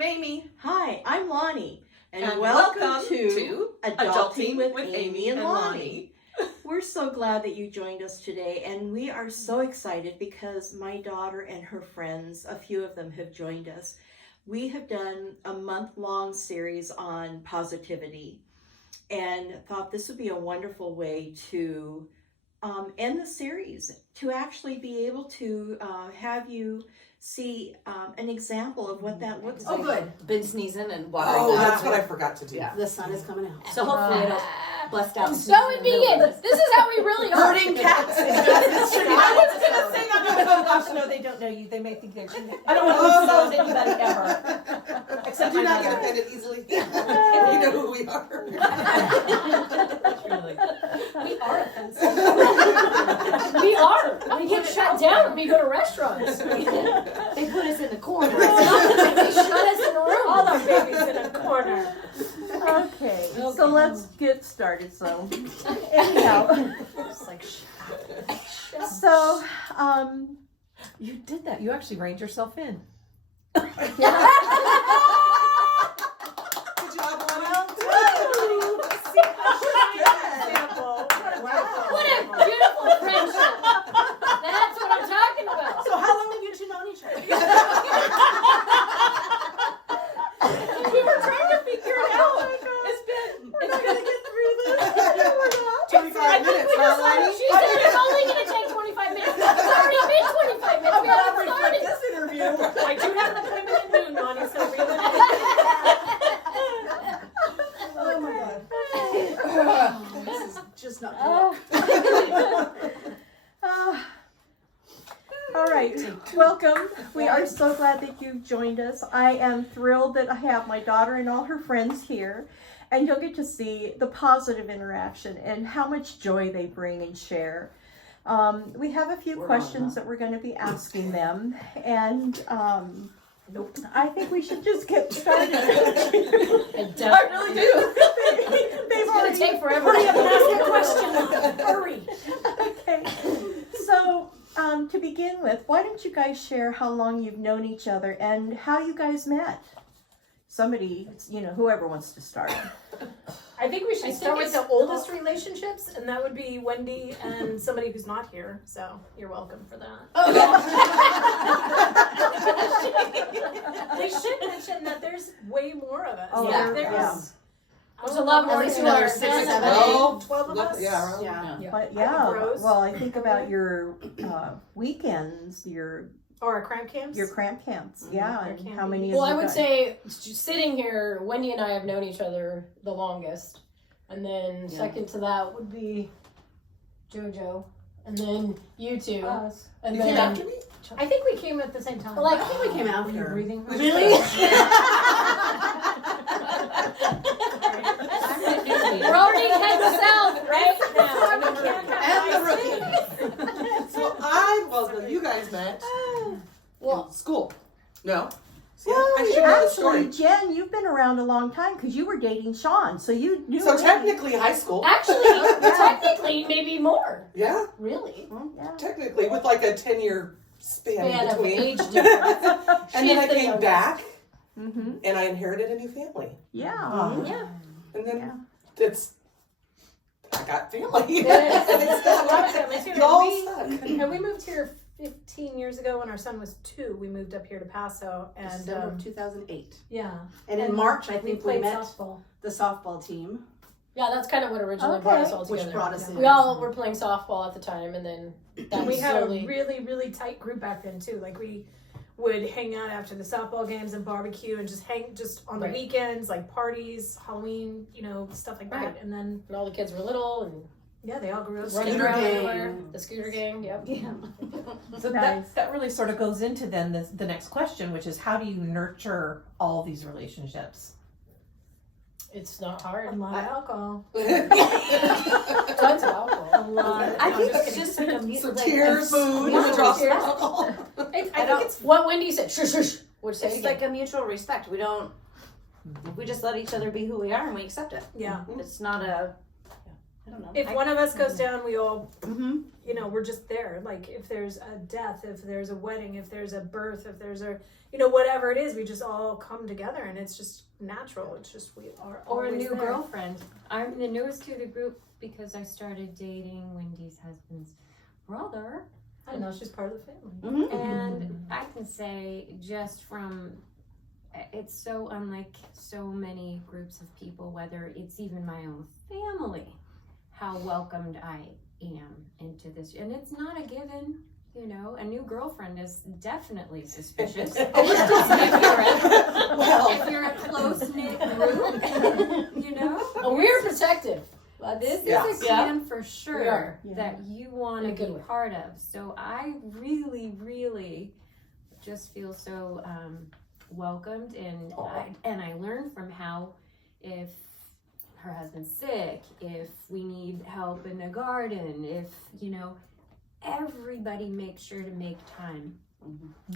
I'm Amy. Hi, I'm Lani. And welcome to Adulting with Amy and Lani. We're so glad that you joined us today, and we are so excited because my daughter and her friends, a few of them have joined us. We have done a month-long series on positivity and thought this would be a wonderful way to end the series, to actually be able to have you see an example of what that looks like. Oh, good. Been sneezing and watering. Oh, that's what I forgot to do. Yeah. The sun is coming out. So hopefully it'll bust out. So it begins. This is how we really are. Herding cats. I was gonna say that. Oh gosh, no, they don't know you. They may think they're cheating. I don't want to lose anybody ever. Except do not get offended easily. You know who we are. We are offensive. We are. We get shut down when we go to restaurants. They put us in the corner. They shut us in a room. All our babies in a corner. Okay, so let's get started. So, anyhow, so You did that. You actually reined yourself in. Good job, Lana. What a beautiful friendship. That's what I'm talking about. So how long have you two known each other? We were trying to figure it out. We're not gonna get through this. 25 minutes, huh, Lani? She said it's only going to take 25 minutes. It's already been 25 minutes. We haven't started. This interview. I do have an appointment at noon, Lonnie, so really. Oh my god. This is just not all right, welcome. We are so glad that you've joined us. I am thrilled that I have my daughter and all her friends here, and you'll get to see the positive interaction and how much joy they bring and share. We have a few questions that we're going to be asking them, and I think we should just get started. I really do. They've It's going to take forever. Hurry up and ask your question. Hurry. Okay, so to begin with, why don't you guys share how long you've known each other and how you guys met? Somebody, whoever wants to start. I think we should start with the oldest relationships, and that would be Wendy and somebody who's not here. So you're welcome for that. We should mention that there's way more of us. Oh, Yeah, yeah. there's a lot more At least to another our 6 or 7, 12. 12 of us. Yeah, around. Yeah. But I think Rose. well, I think about your weekends, your Or our cramp camps. cramp camps, yeah, Your and camp how many? Well, have I you would got? say sitting here, Wendy and I have known each other the longest. And then second to that would be JoJo. And then you two. Us. And You came then after me? I think we came at the same time. Like, I think we came Were you after. breathing? really? Rolling head south right now. And the rookie. So you guys met in school. No? See, I should know the story. Actually, Jen, you've been around a long time because you were dating Sean, so you knew. So him. technically high school. Technically, maybe more. Yeah, Really? Yeah. technically with like a 10-year span Man of between. age difference. And then I She's the came youngest. back Mm-hmm. and I inherited a new family. Yeah. Yeah. And then Yeah. I got family. There's a lot of families here. Y'all suck. And we moved here 15 years ago when our son was 2. We moved up here to Paso, and December of 2008. yeah. And in March, I We think we played met softball. the softball team, Yeah, that's kind of what originally brought us all which together. brought us in. We all were playing softball at the time, and then that We was had slowly. a really, really tight group back then too. Like we would hang out after the softball games and barbecue and just hang on the Right. weekends, like parties, Halloween, stuff like that. Right. And then And all the kids were little and they all grew up. running Scooter around gang. everywhere. The scooter gang, yep. So Nice. that really sort of goes into then the next question, which is how do you nurture all these relationships? It's not hard. A lot of alcohol. Tons of alcohol. A lot. I think it's just like a So tears, food, No, and drops of cheers. alcohol. I think it's What Wendy said, shush, shush. Which say it It's again. like a mutual respect. We just let each other be who we are and we accept it. yeah. It's not a I don't know. If one of us goes down, we all, Mm-hmm. you know, we're just there. Like if there's a death, if there's a wedding, if there's a birth, if there's a, you know, whatever it is, we just all come together and it's just natural. It's just we are Or a always new there. girlfriend. I'm the newest to the group because I started dating Wendy's husband's brother. I know she's part of the family. Mm-hmm. And I can say just from, it's so unlike so many groups of people, whether it's even my own family, how welcomed I am into this. And it's not a given, you know, a new girlfriend is definitely suspicious. If you're a close-knit group, you know. Oh, we're protective. This Yeah. is a clan for sure We are. that you want In a to good be way. part of. So I really, really just feel so welcomed, and I learn from how, if her husband's sick, if we need help in the garden, if you know, everybody makes sure to make time.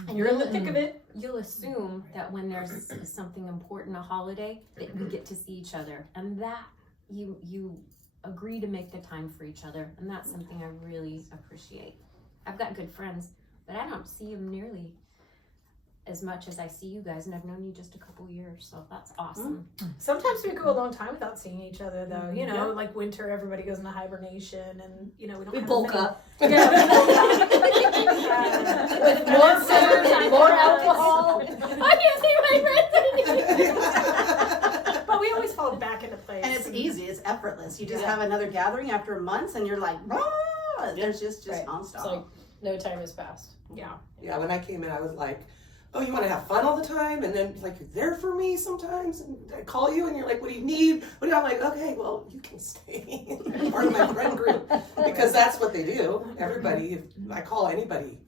And You're in the thick of it. You'll assume that when there's something important, a holiday, that we get to see each other, and that you agree to make the time for each other, and that's something I really appreciate. I've got good friends, but I don't see them nearly as much as I see you guys, and I've known you just a couple years, so that's awesome. Sometimes we go a long time without seeing each other, though. You know, like winter, everybody goes into hibernation, and you know we don't. We have bulk many- up. Yeah, we bulk up. With more food and more alcohol. I can't see my breath. But we always fall back into place. And it's easy. It's effortless. You just Yeah. have another gathering after months, and you're like, "Rah!" There's just Right. nonstop. It's like no time has passed. Yeah. Yeah, when I came in, I was like, oh, you want to have fun all the time? And then, like, you're there for me sometimes. And I call you, and you're like, what do you need? What do you, I'm like, okay, well, you can stay. You're part of my friend group. Because that's what they do. Everybody, if I call anybody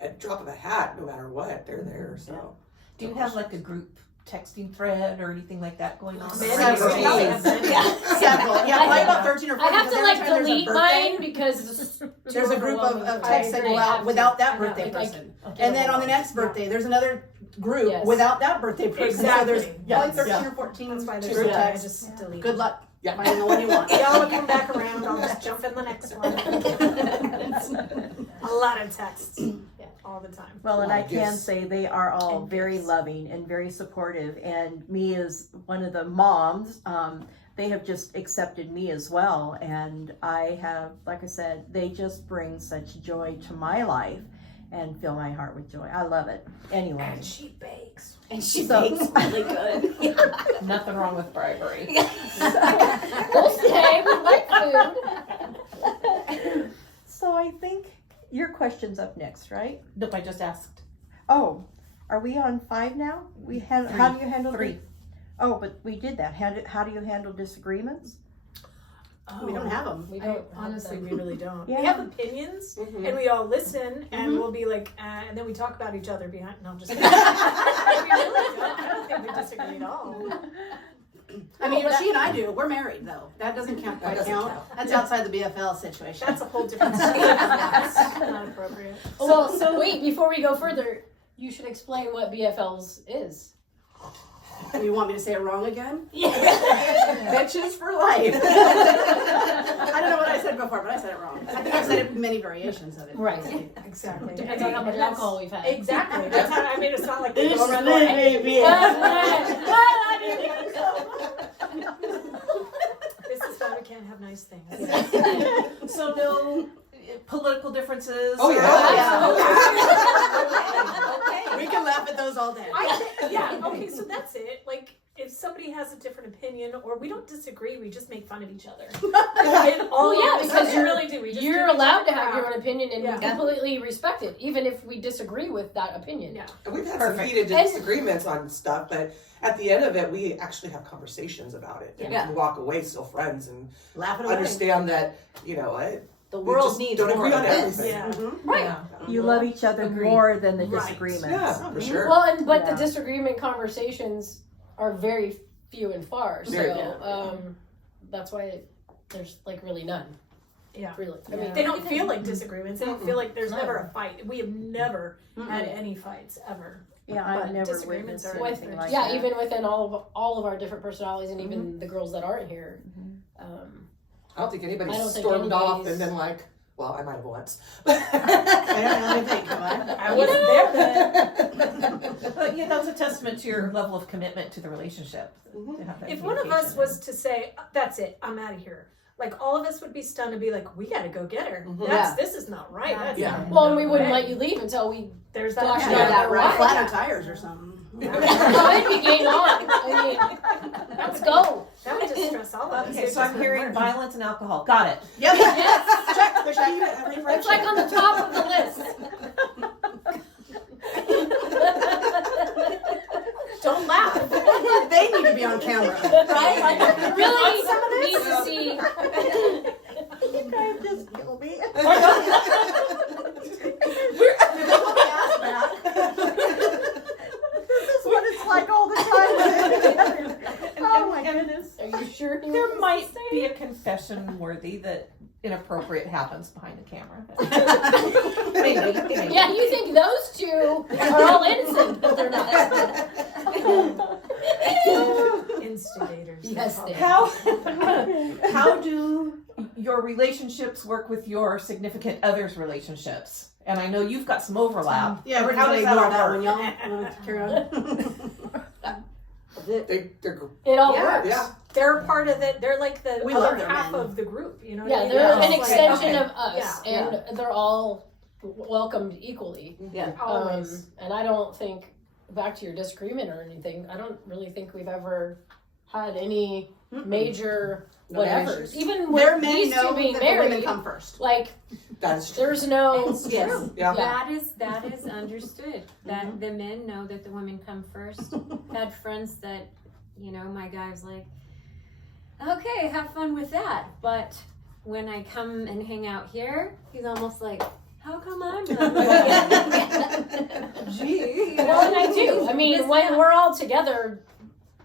at drop of a hat, no matter what, they're there. So. Do you have like a group texting thread or anything like that going on? Several. Many. Several. Yeah, probably about 13 or 14. I have to because like every time there's a delete birthday, mine because There's a group of texts that go out without that birthday person. And then on the next birthday, there's another group Yes. without that birthday person. Exactly. So there's probably 13 Yeah. or 14 That's why there's group I texts. just delete. Good luck Yeah. finding the one you want. Y'all will come back around. I'll just jump in the next one. A lot of texts. All the time. Well, and I can Yes. say they are all And very gifts. loving and very supportive. And me as one of the moms, they have just accepted me as well. And I have, like I said, they just bring such joy to my life and fill my heart with joy. I love it. Anyway. And she bakes. And she So- bakes really good. Nothing wrong with bribery. We'll stay. We like food. So I think your question's up next, right? Nope, I just asked. Oh, are we on 5 now? How do you handle 3. Oh, but we did that. How do you handle disagreements? We don't have them. We I, don't honestly, have we really don't. Yeah. We have opinions, Mhm. and we all listen, and Mhm. we'll be like, and then we talk about each other behind. No, I'm just kidding. We really don't. I don't think we disagree at all. I mean, she and I do. We're married, though. That doesn't count. That doesn't count. That's outside the BFL situation. That's a whole different story. That's not appropriate. Well, so wait, before we go further, you should explain what BFLs is. You want me to say it wrong again? Yeah. Bitches for life. I don't know what I said before, but I said it wrong. I think I've said it in many variations of it. Right. Exactly. Depends on how much And that's- alcohol we've had. Exactly. That's how I made it sound like they This go is around the going, this is why we can't have nice things. So no political differences? Oh, or- yeah. We can laugh at those all day. I think, yeah, okay, so that's it. Like, if somebody has a different opinion, or we don't disagree, we just make fun of each other. And all Well, yeah, of us, because we you're- really do. We just You're give each allowed other to have crap. your own opinion and Yeah. we completely respect it, even if we disagree with that opinion. Yeah. And we've had Perfect. some heated And- disagreements on stuff, but at the end of it, we actually have conversations about it. And Yeah. we walk away still friends and Laugh it away. understand that, you know, The we world just needs don't more agree of on this. everything. Yeah. Mhm. Right. Yeah. You love each other Agreed. more than the Right. disagreements. Yeah, for sure. Well, but Yeah. the disagreement conversations are very few and far, Very so few. that's why there's like really none. Yeah. Really. I Yeah. mean, They don't feel like disagreements. They don't feel like there's No. never a fight. We have never Mm-mm. had any fights ever. Yeah, I've But never disagreements witnessed are- anything like yeah, that. even within all of our different personalities and even the girls that aren't here, I don't think anybody I don't think stormed off anybody's- and then like, well, I might have once. I don't know anything. Come on. I was there then. But yeah, that's a testament to your level of commitment to the relationship. Mhm. to have that If one of us communication. was to say, "That's it, I'm out of here," like all of us would be stunned and be like, "We got to go get her. Mhm. This is not right. That's Yeah. not, Well, and we wouldn't way." let you leave until we. There's Gosh, that. yeah, Yeah, that right. right. Flat on tires or something. Oh, it'd be game on. I mean, let's go. That would just stress all of us. Okay, so I'm hearing violence and alcohol. Got it. Yep. Yes. Check. It's like on the top of the list. Don't laugh. They need to be on camera. Right? Like, really need to see. You guys just kill me. This is what it's like all the time. Oh my goodness. Are you sure? There might be a confession worthy that inappropriate happens behind the camera. Maybe. Yeah, you think those two are all innocent, but they're not. Instigators. Yes, they How do your relationships work with your significant other's relationships? And I know you've got some overlap. Yeah, we're How just does gonna that ignore all that one, work? y'all. Carry on. They're It all Yeah. works. yeah. They're part of it. They're like the We other love them, half man. of the group. You know what Yeah, I mean? they're It's an like- extension okay. of us, Yeah. and they're all welcomed equally. Yeah. Always. And I don't think, back to your disagreement or anything, I don't really think we've ever had any major No whatever. issues. Even Their with men these two know being that the women married, come first. like, That's true. there's no. It's Yes. true. Yeah. That is understood. That the men know that the women come first. Had friends that, you know, my guy's like, okay, have fun with that. But when I come and hang out here, he's almost like, how come I'm not? Gee. Well, and I do. I mean, when we're all together,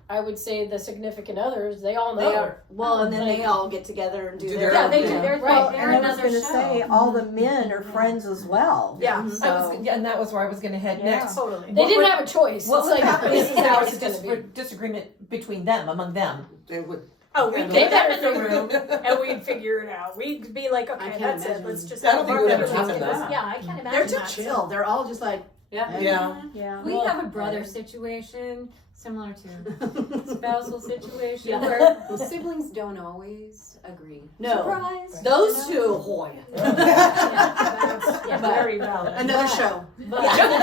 I would say the significant others, they all know. They are, well, and then they all get together and do their Yeah, own they do. thing. They're Right. they're And I was another going to show. say, all the men are friends as well. Yeah. And that was where I was going to head Yeah. next. Totally. They didn't have a choice. What It's would like, happen this if is there how was it's a going to be. disagreement between them, among them? They would. Oh, we'd They get them in better the room and we'd figure it out. We'd be like, okay, can't that's it. imagine. Let's just. I don't think it would ever everything happen, together. though. Yeah, I can't imagine. They're too that. chill. They're all just like, Yeah. Yeah. We Well, have a brother situation similar to spousal situation Yeah. where siblings don't always agree. No. Surprise. Those two, boy. That's very valid. another show. But we don't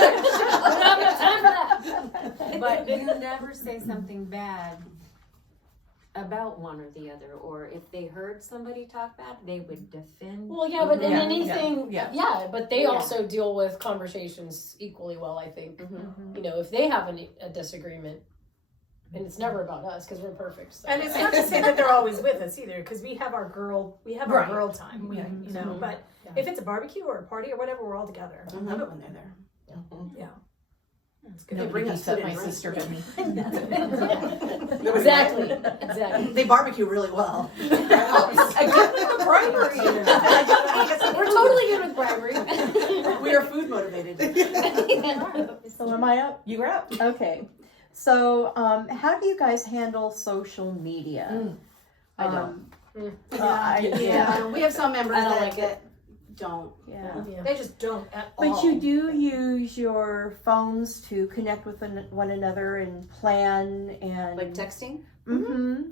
have enough time for that. But you never say something bad about one or the other, or if they heard somebody talk bad, they would defend. Well, yeah, but in Yeah, anything, yeah. but they Yeah. also deal with conversations equally well, I think. You know, if they have a disagreement, and it's never about us because we're perfect. So. And it's not to say that they're always with us either, because we have our girl Right. time. We, Yeah. you know, but if it's a barbecue or a party or whatever, we're all together. I love it when they're there. Yeah, it's good. Nobody bring beats us up food my and drink. sister but me. Exactly. They barbecue really well. Bribery. We're totally good with bribery. We are food motivated. So am I up? You were up. Okay. So, how do you guys handle social media? I don't. Yeah, we have some members I don't that, like it. that don't. Yeah. They just don't at all. But you do use your phones to connect with one another and plan and. Like texting? Mm-hmm.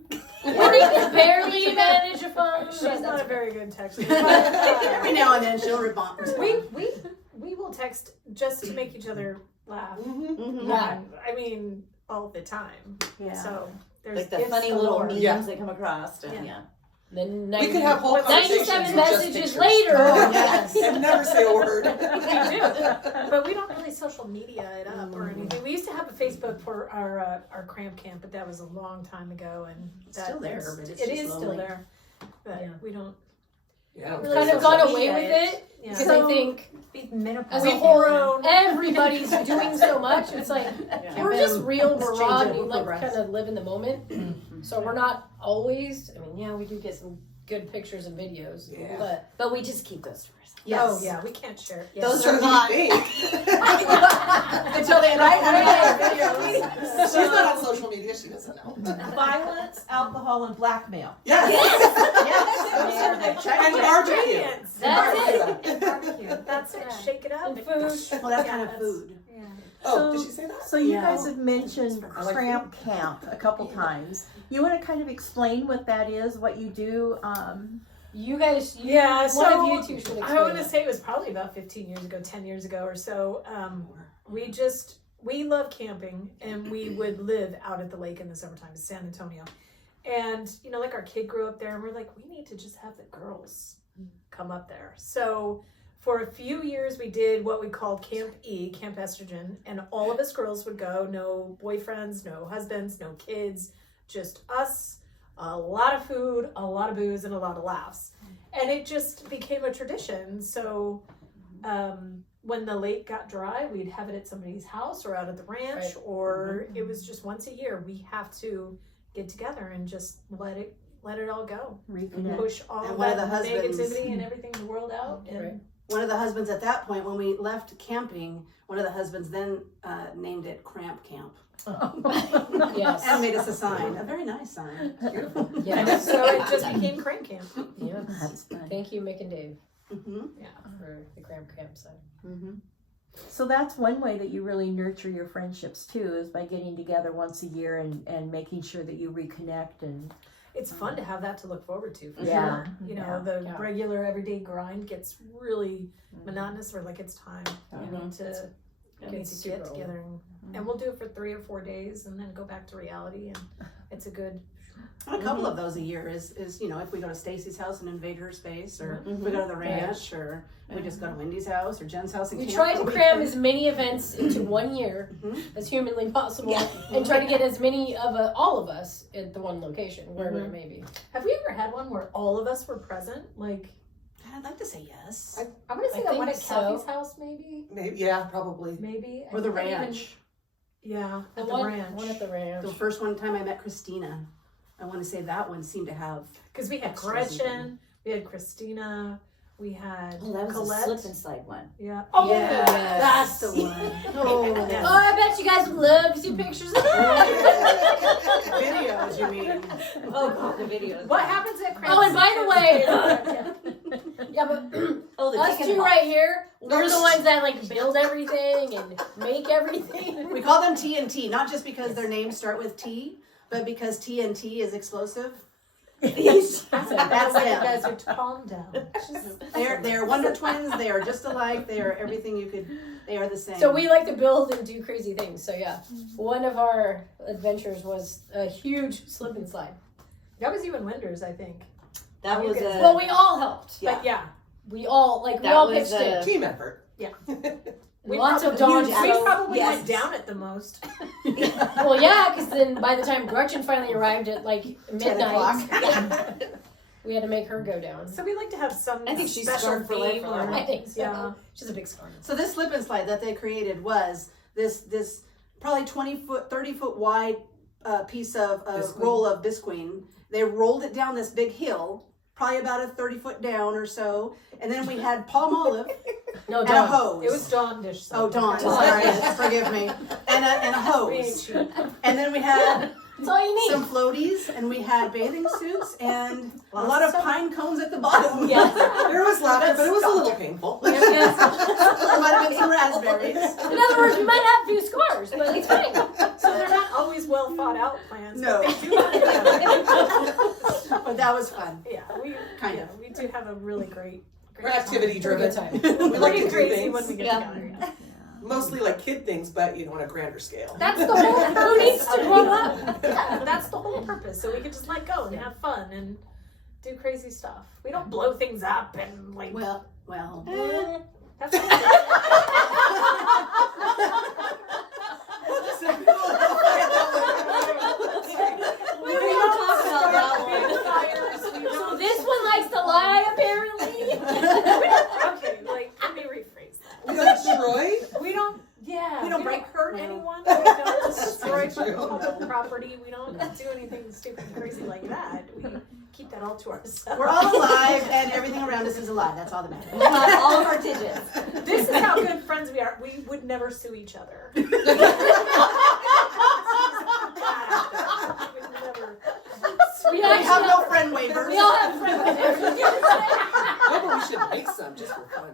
Wendy can barely manage a phone. She's not a very good texter. Every now and then she'll respond. we will text just to make each other laugh. Mm-hmm. Yeah. I mean, all the time. Yeah. So there's Like the gifts funny little galore. memes Yeah. they come across. And, Yeah. yeah. Then We could have whole 97 conversations with just messages pictures. later. Oh, yes. And never say a word. We do, but we don't really social media it up or anything. We used to have a Facebook for our cramp camp, but that was a long time ago, and It's still there, is- but it's it just is still lonely. there. But Yeah. we don't Yeah. really Kind of social gone away media with it Yeah. because I think menopause. as a whole, everybody's doing so much. It's like we're Yeah. just real, we're Let's raw, change it, and we we'll like progress. kind of live in the moment. So we're not always. I mean, yeah, we do get some good pictures and videos, Yeah. But we just keep those to ourselves. Yes. Oh yeah, we can't share it. Yeah. Those So are do not. you think? Until they invite her to their videos. She's not on social media. She doesn't know. Violence, alcohol, and blackmail. Yes. Yes. And barbecue. Ingredients. That's And barbecue. That's it. Shake it up. And food. Well, that kind of food. Yeah. Oh, did she say that? So you Yeah. guys have mentioned I like cramp camp a couple times. You want to kind of explain what that is, what you do? You guys, Yeah, one of you so two should I explain want to it. say it was probably about 15 years ago, 10 years ago or so. We love camping, and we would live out at the lake in the summertime in San Antonio. And, you know, like our kid grew up there, and we're like, we need to just have the girls come up there. So for a few years, we did what we called Camp E, Camp Estrogen, and all of us girls would go, no boyfriends, no husbands, no kids, just us, a lot of food, a lot of booze, and a lot of laughs. And it just became a tradition. So when the lake got dry, we'd have it at somebody's house or out at the ranch, Right. or it was just once a year. We have to get together and just let it all go. Reconnect. Push all And one of that the husbands- negativity and everything in the world out. And Right. One of the husbands at that point, when we left camping, one of the husbands then named it Cramp Camp Yes. and made us a sign, a very nice sign. Beautiful. Yes. so it just became Crank Camp. Yes. That's fun. Thank you, Mick and Dave, Mm-hmm. for the cramp campsite. Mm-hmm. So that's one way that you really nurture your friendships too, is by getting together once a year and making sure that you reconnect and It's fun to have that to look forward to. For Yeah. sure. You know, Yeah. the Yeah. regular everyday grind gets really monotonous. We're like, it's time. We need to get super old. together, and we'll do it for 3 or 4 days, and then go back to reality. And it's a good. A couple of those a year is you know, if we go to Stacy's house and invade her space, or if we go to the ranch, or we just go to Wendy's house or Jen's house and We camp try for to the cram weekend. as many events into 1 year as humanly possible, and try to get as many of all of us at the one location, wherever it may be. Have we ever had one where all of us were present? Like, I'd like to say yes. I'm gonna say I that one think at so. Kathy's house, maybe. Maybe, yeah, probably. Maybe. Or the I think even- ranch. Yeah, at the one, ranch. one at the ranch. The first one time I met Christina, I want to say that one seemed to have. Because we had Extras Gretchen, we had Christina, we had Oh, that was Colette. a slip and slide one. Yeah. Yeah, that's the one. Oh, Yeah. I bet you guys would love to see pictures of that. Videos, you mean? Oh, God, the videos. What happens at Cramp? Oh, and by the way, yeah, but Oh, the us chicken two hawk. right here, we're the ones that like build everything and make everything. We call them TNT, not just because their names start with T, but because TNT is explosive. That's That's like you them. guys would calm down. They are Wonder Twins. They are just alike. They are everything you could. They are the same. So we like to build and do crazy things. So yeah, one of our adventures was a huge slip and slide. That was you and Wenders, I think. That was a. Well, we all helped. Yeah. But yeah, We all like we That all was pitched in. Team effort. we Lots of probably, dogs. we probably Yes. went down it the most. Well, yeah, because then by the time Gretchen finally arrived at like 10 midnight, o'clock. we had to make her go down. So we like to have some I think she's special scarred for life theme for that or one. I think so. Yeah. She's a big scar. So this slip and slide that they created was this probably 20-foot, 30-foot wide piece of Bisqueen. roll of bisqueen. They rolled it down this big hill, probably about a 30-foot down or so, and then we had palm olive No, and a Dawn. hose. It was Dawn dish. Oh, Dawn. Dawn. Sorry, forgive me. And a We ain't hose. cheap. And then we had That's all you need. some floaties, and we had bathing suits, and a lot of pine cones at the bottom. There was laughter, but it was a little painful. There might have been some raspberries. In other words, we might have a few scars, but it's fine. So they're not always well thought out plans. No. But they do work together. But that was fun. Yeah, Kind of. we do have a really great We're activity We're a driven. good time. We like to Pretty do crazy when things. we get Yeah. together. Yeah. Mostly like kid things, but you know, on a grander scale. That's the whole. Who needs to grow up? Yeah, that's the whole purpose. So we can just let go and have fun and do crazy stuff. We don't blow things up and like. Well. That's We didn't even talk about that one. So this one likes to lie, apparently. Okay, like let me rephrase that. Is that Troy? We don't. Yeah. We don't break hurt no. anyone. We don't destroy True. public property. We don't do anything stupid and crazy like that. We keep that all to ourselves. We're all alive, and everything around us is alive. That's all that matters. All of our digits. This is how good friends we are. We would never sue each other. We would have no friend waivers. We all have friend waivers. No, but we should make some just for fun.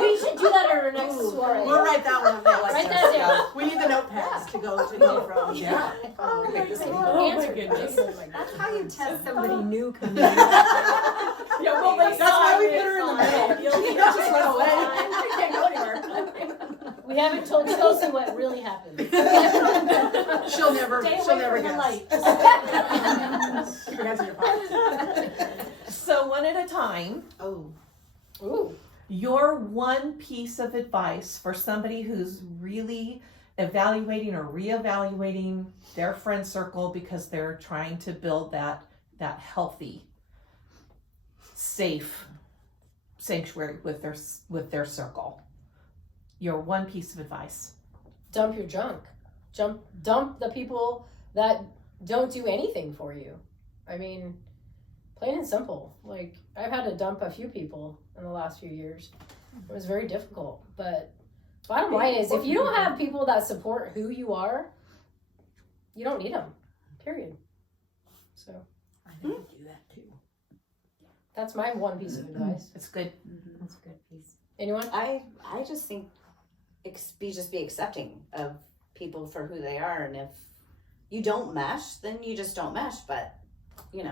We should do that at our next soiree. We'll write that one up there. Like Write this. that down. We need the notepads to go from. Yeah. Make this Answer. That's how you test somebody new coming in. Yeah, well, That's why we put her in the middle. You'll Not just run away. can't go anywhere. We haven't told Chelsea what really happened. She'll never Stay she'll away never from the guess. light. Keep your hands in your pockets. So one at a time, Oh. Ooh. your one piece of advice for somebody who's really evaluating or reevaluating their friend circle because they're trying to build that healthy, safe sanctuary with their circle. Your one piece of advice. Dump your junk. Dump the people that don't do anything for you. I mean, plain and simple. Like, I've had to dump a few people in the last few years. It was very difficult. But bottom line is, if you don't have people that support who you are, you don't need them. Period. So I think I do that too. that's my one piece of advice. It's good. That's a good piece. Anyone? I just think be accepting of people for who they are, and if you don't mesh, then you just don't mesh. But be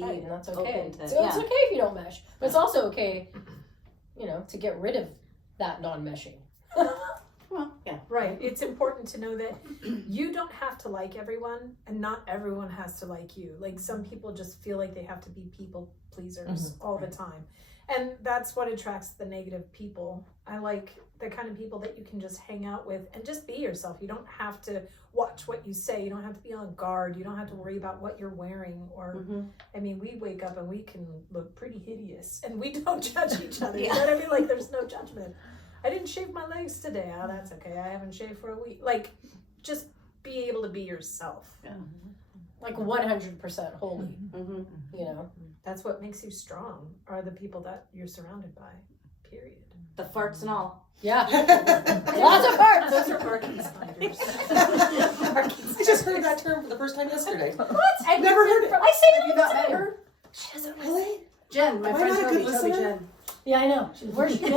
Right, and that's okay. open to, So it's okay if you don't mesh, but it's also okay, to get rid of that non-meshing. Well, yeah. Right. It's important to know that you don't have to like everyone, and not everyone has to like you. Like, some people just feel like they have to be people pleasers all the time. And that's what attracts the negative people. I like the kind of people that you can just hang out with and just be yourself. You don't have to watch what you say. You don't have to be on guard. You don't have to worry about what you're wearing. Or, I mean, we wake up and we can look pretty hideous, and we don't judge each other. You know what I mean? Like, there's no judgment. I didn't shave my legs today. Oh, that's okay. I haven't shaved for a week. Like, just be able to be yourself. Yeah. Like 100% holy, That's what makes you strong, are the people that you're surrounded by, period. The farts and all. Yeah. Lots of parts. Those are Barking Sliders. I just heard that term for the first time yesterday. What? I've never heard it. I say it Have you all the not met time. her? She doesn't Really? Jen, my Am I friend not a Toby, good Toby listener? Jen. Yeah, I know. Where's she been? I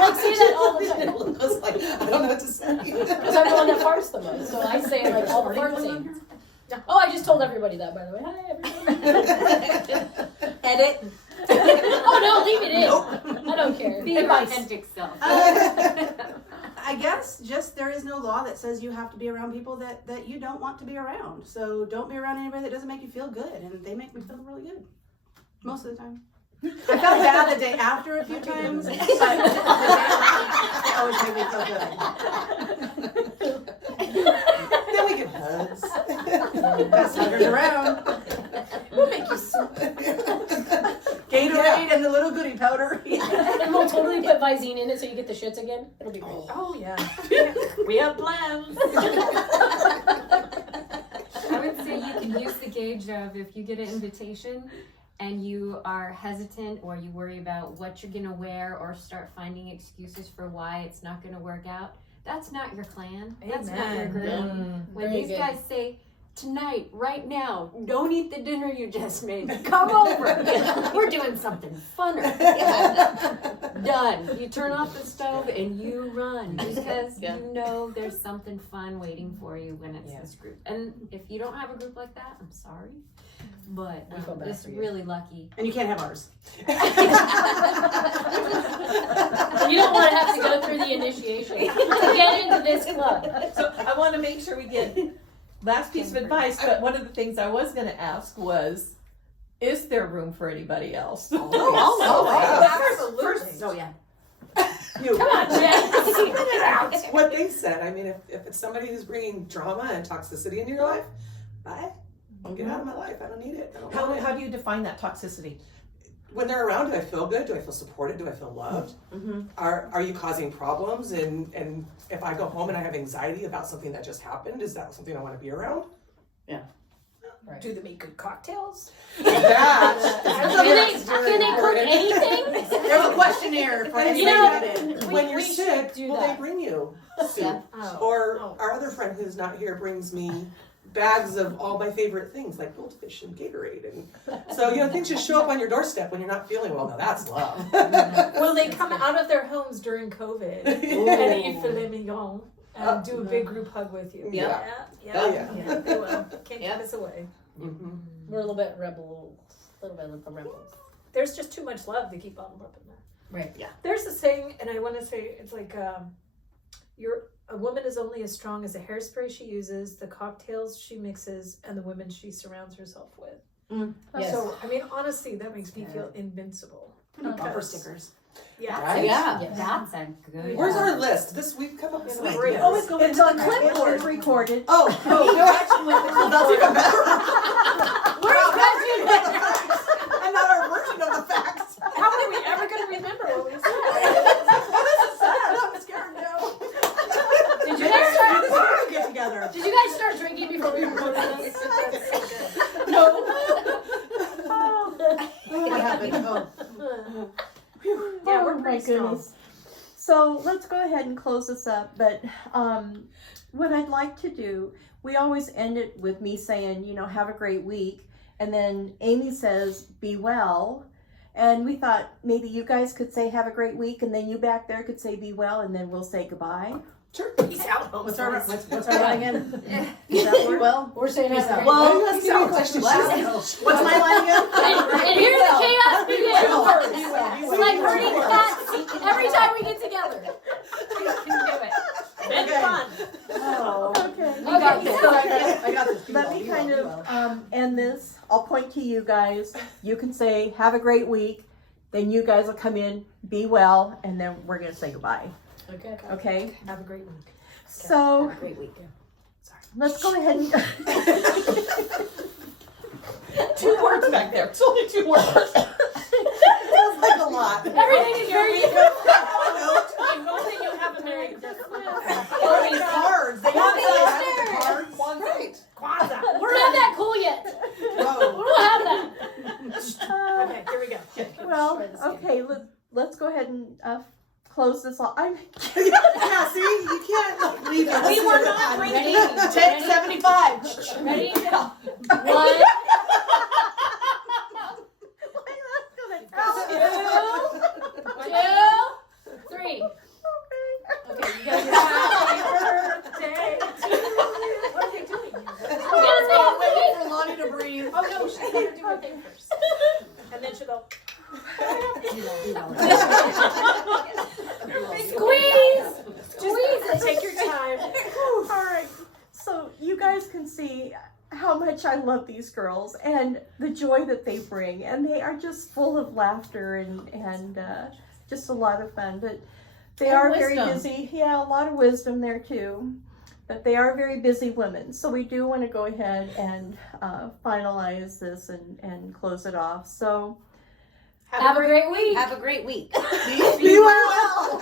like say that all the time. I was like, I don't know what to say. Because I'm the one that farts the most, so I say like all the fart things. Oh, I just told everybody that, by the way. Hi, everybody. Edit. Oh no, leave it in. I don't care. Be your authentic self. I guess just there is no law that says you have to be around people that you don't want to be around. So don't be around anybody that doesn't make you feel good, and they make me feel really good most of the time. I felt bad the day after a few times, but the day after, they always make me feel good. Then we get hugs. Best huggers around. We'll make you soup. Gatorade and the little goodie powder. And we'll totally put Visine in it so you get the shits again. It'll be great. Oh, yeah. We have plans. I would say you can use the gauge of, if you get an invitation and you are hesitant, or you worry about what you're gonna wear, or start finding excuses for why it's not gonna work out, that's not your clan. That's not your group. When Very these good. guys say, tonight, right now, don't eat the dinner you just made, come over. We're doing something funner. Done. You turn off the stove and you run, because you know there's something fun waiting for you when it's this group. And if you don't have a group like that, I'm sorry, but We feel bad it's for you. really lucky. And you can't have ours. You don't want to have to go through the initiation to get into this club. So I want to make sure we get last piece of advice, but one of the things I was going to ask was, is there room for anybody else? Absolutely. First, Oh yeah. You. Come on, Jen. It's what they said. I mean, if it's somebody who's bringing drama and toxicity into your life, bye. Get out of my life. I don't need it. I don't want it. How do you define that toxicity? When they're around, do I feel good? Do I feel supported? Do I feel loved? Are you causing problems? And if I go home and I have anxiety about something that just happened, is that something I want to be around? Yeah. Right. Do they make good cocktails? That. Can they cook anything? There's a questionnaire for And anybody. when you're we should sick, do will that. they bring you soup? Yeah. Oh. Or our other friend who's not here brings me bags of all my favorite things like goldfish and Gatorade, and so things just show up on your doorstep when you're not feeling well. Now that's love. Will they come out of their homes during COVID and eat filet mignon and do a big group hug with you? Yeah. Yeah. Oh, yeah. They will. Can't Yeah. keep us away. Mhm. We're a little bit rebels. A little bit of the rebels. There's just too much love to keep on loving that. Right. There's a saying, and I want to say it's like, a woman is only as strong as the hairspray she uses, the cocktails she mixes, and the women she surrounds herself with. Yes. So, I mean, honestly, that makes me feel invincible. Bumper stickers. Yeah. Right? Yeah. Yes. That's a good Where's one. our list? We've come up with some Great. ideas. Oh, it's going It's on clipboard. It's recorded. Oh, that's even better. And not our version of the facts. How are we ever going to remember what we said? I'm scared now. Did you guys start? Get together. Did you guys start drinking before we recorded this? No. What happened? Yeah, we're Oh, my pretty strong. goodness. So let's go ahead and close this up. But what I'd like to do, we always end it with me saying, have a great week. And then Amy says, be well. And we thought maybe you guys could say, have a great week. And then you back there could say, be well. And then we'll say goodbye. Sure. Peace out. What's our line again? Does that work? Well, We're saying Peace have a out. great Well, week. you asked me a question. what's my line again? And here the chaos begins. Be well. It's like herding cats every time we get together. We can do it. It's fun. Oh. Okay. I got this. I got this. Be Let well, me be kind well, of be well. end this. I'll point to you guys. You can say, have a great week. Then you guys will come in, be well, and then we're going to say goodbye. Okay. Okay? Have a great week. So Have a great week. let's go ahead and... 2 words back there. It's only 2 words. Sounds like a lot. Everything is very good. I'm hoping you have a Merry Christmas. Or these cards. They want the cards. Right. Kwanzaa. We're not that cool yet. We Whoa. don't have that. Okay, here we go. Well, okay, let's go ahead and close this off. Yeah, see? You can't leave us. We were not Ready? Take 75. Ready? 1, 2, 3. Okay, you guys are Birthday to you. What are they doing? I'm waiting for Lani to breathe. Oh no, she's gonna do her thing first. And then she'll go. Squeeze! Squeeze it! Take your time. All right. So you guys can see how much I love these girls and the joy that they bring. And they are just full of laughter and just a lot of fun. But they And are wisdom. very busy. Yeah, a lot of wisdom there too. But they are very busy women. So we do want to go ahead and finalize this and close it off. So Have a great week. Have a great week. Be well.